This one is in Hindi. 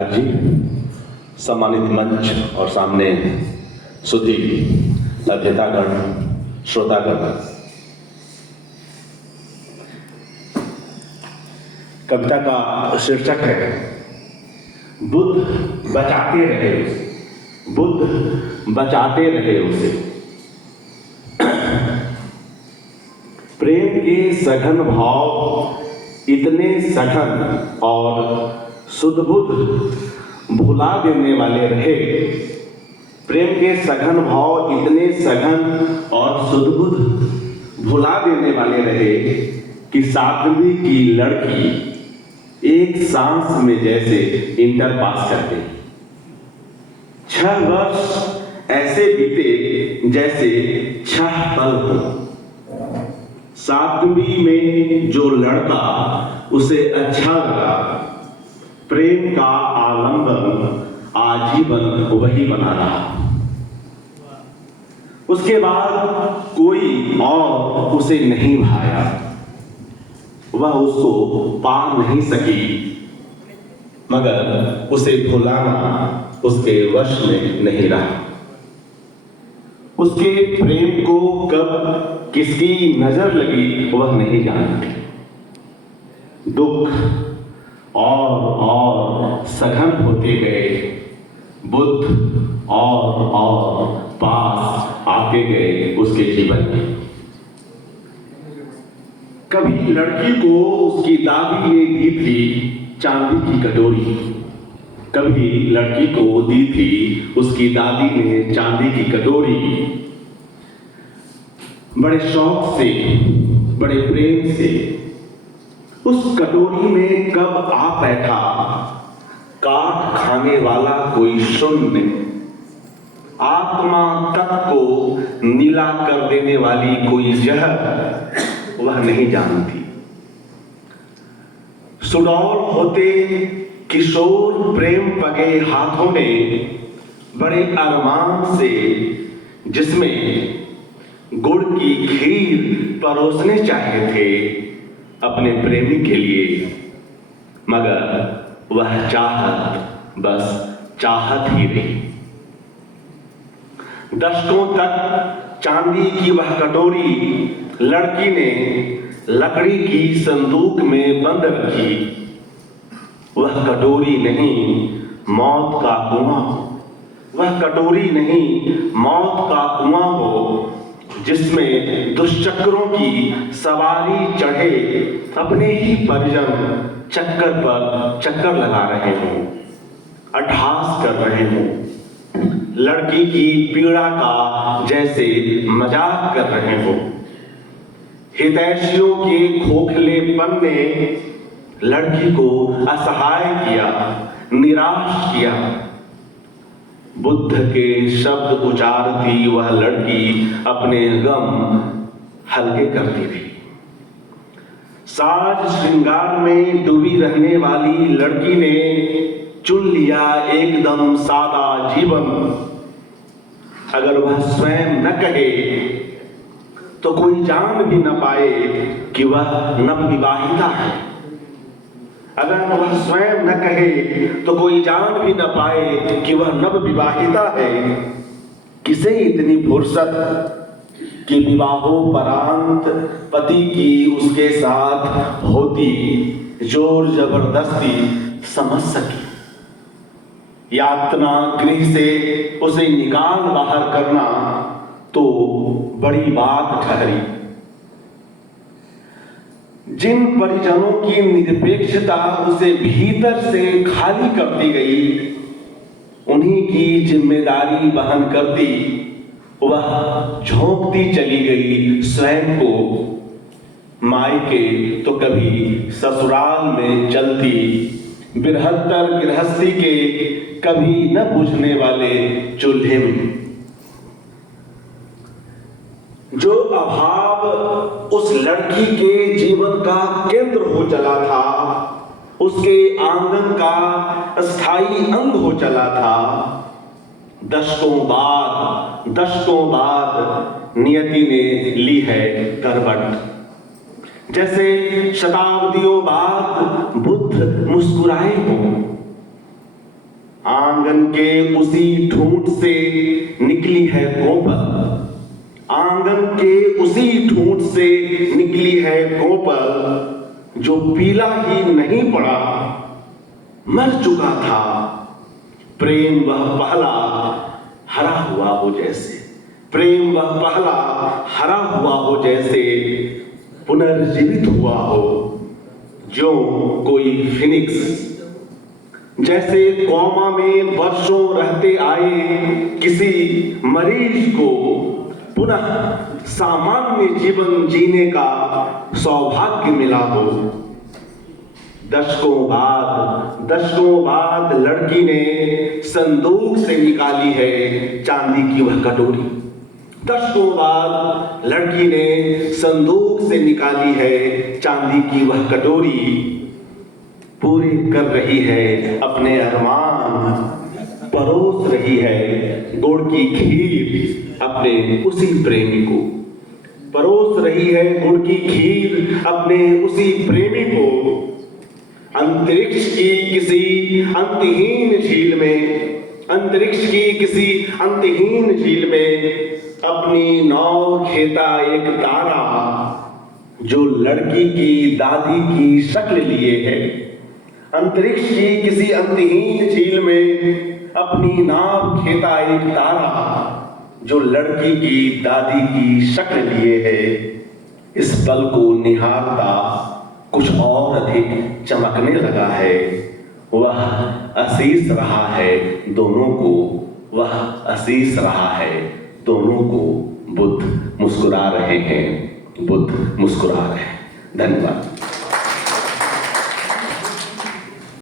जी, सम्मानित मंच और सामने सुधी अध्येतागण, श्रोतागण, कविता का शीर्षक है बुद्ध बचाते रहे उसे, बुद्ध बचाते रहे उसे। प्रेम के सघन भाव इतने सघन और सुध-बुध भुला देने वाले रहे, प्रेम के सघन भाव इतने सघन और सुध-बुध भुला देने वाले रहे कि 7वीं की लड़की एक सांस में जैसे इंटर पास करते। 6 वर्ष ऐसे बीते जैसे 6 पल हो। 7वीं में जो लड़का उसे अच्छा लगा, प्रेम का आलंबन आजीवन वही बना रहा। उसके बाद कोई और उसे नहीं भाया, वह उसको पा नहीं सकी, मगर उसे भुलाना उसके वश में नहीं रहा। उसके प्रेम को कब किसकी नजर लगी वह नहीं जानती। दुख और सघन होते गए, बुद्ध और पास आते गए उसके जीवन में। कभी लड़की को उसकी दादी ने दी थी चांदी की कटोरी, कभी लड़की को दी थी उसकी दादी ने चांदी की कटोरी। बड़े शौक से, बड़े प्रेम से उस कटोरी में कब आ बैठा काट खाने वाला कोई शून्य, आत्मा तक को नीला कर देने वाली कोई जहर, वह नहीं जानती। सुडौल होते किशोर प्रेम पगे हाथों ने बड़े अरमान से जिसमें गुड़ की खीर परोसने चाहे थे अपने प्रेमी के लिए, मगर वह चाहत बस चाहत ही रही। दशकों तक चांदी की वह कटोरी लड़की ने लकड़ी की संदूक में बंद रखी। वह कटोरी नहीं मौत का कुआं, वह कटोरी नहीं मौत का कुआं हो जिसमें दुष्चक्रों की सवारी चढ़े अपने ही परिजन चक्कर पर चक्कर लगा रहे हों, अट्टहास कर रहे हों, लड़की की पीड़ा का जैसे मजाक कर रहे हों। हितैषियों के खोखलेपन ने लड़की को असहाय किया, निराश किया। बुद्ध के शब्द उचारती वह लड़की अपने गम हल्के करती थी। साज श्रृंगार में डूबी रहने वाली लड़की ने चुन लिया एकदम सादा जीवन। अगर वह स्वयं न कहे तो कोई जान भी न पाए कि वह नवविवाहिता है। अगर वह स्वयं न कहे तो कोई जान भी न पाए कि वह नवविवाहिता है। किसे इतनी फुर्सत कि विवाहोपरांत पति की उसके साथ होती जोर जबरदस्ती समझ सकी। यातना गृह से उसे निकाल बाहर करना तो बड़ी बात ठहरी। जिन परिजनों की निरपेक्षता उसे भीतर से खाली करती गई, उन्हीं की जिम्मेदारी वहन करती वह झोंकती चली गई स्वयं को। मायके तो कभी ससुराल में चलती बिरहत्तर गृहस्थी के कभी न बुझने वाले चूल्हे में। जो अभाव उस लड़की के जीवन का केंद्र हो चला था, उसके आंगन का स्थायी अंग हो चला था, दशकों बाद नियति ने ली है करवट। जैसे शताब्दियों बाद बुद्ध मुस्कुराए हों, आंगन के उसी ठूंठ से निकली है कोपल, आंगन के उसी ठूंठ से निकली है कोपल, जो पीला ही नहीं पड़ा मर चुका था। प्रेम वह पहला हरा हुआ हो जैसे, प्रेम वह पहला हरा हुआ हो जैसे, पुनर्जीवित हुआ हो जो कोई फिनिक्स। जैसे कोमा में वर्षों रहते आए किसी मरीज को पुनः सामान्य जीवन जीने का सौभाग्य मिला हो। दशकों बाद लड़की ने संदूक से निकाली है चांदी की वह कटोरी। दशकों बाद लड़की ने संदूक से निकाली है चांदी की वह कटोरी। पूरे कर रही है अपने अरमान, परोस रही है गुड़ की खीर अपने उसी प्रेमी को, परोस रही है गुड़ की खीर अपने उसी प्रेमी को। अंतरिक्ष की किसी अंतहीन झील में, अंतरिक्ष की किसी अंतहीन झील में अपनी नाव खेता एक तारा, जो लड़की की दादी की शक्ल लिए है। अंतरिक्ष की किसी अंतहीन झील में अपनी नाव खेता एक तारा, जो लड़की की दादी की शक्ल लिए है। इस पल को निहारता कुछ और अधिक चमकने लगा है। वह आशीष रहा है दोनों को, वह आशीष रहा है दोनों को। बुद्ध मुस्कुरा रहे हैं, बुद्ध मुस्कुरा रहे हैं। धन्यवाद।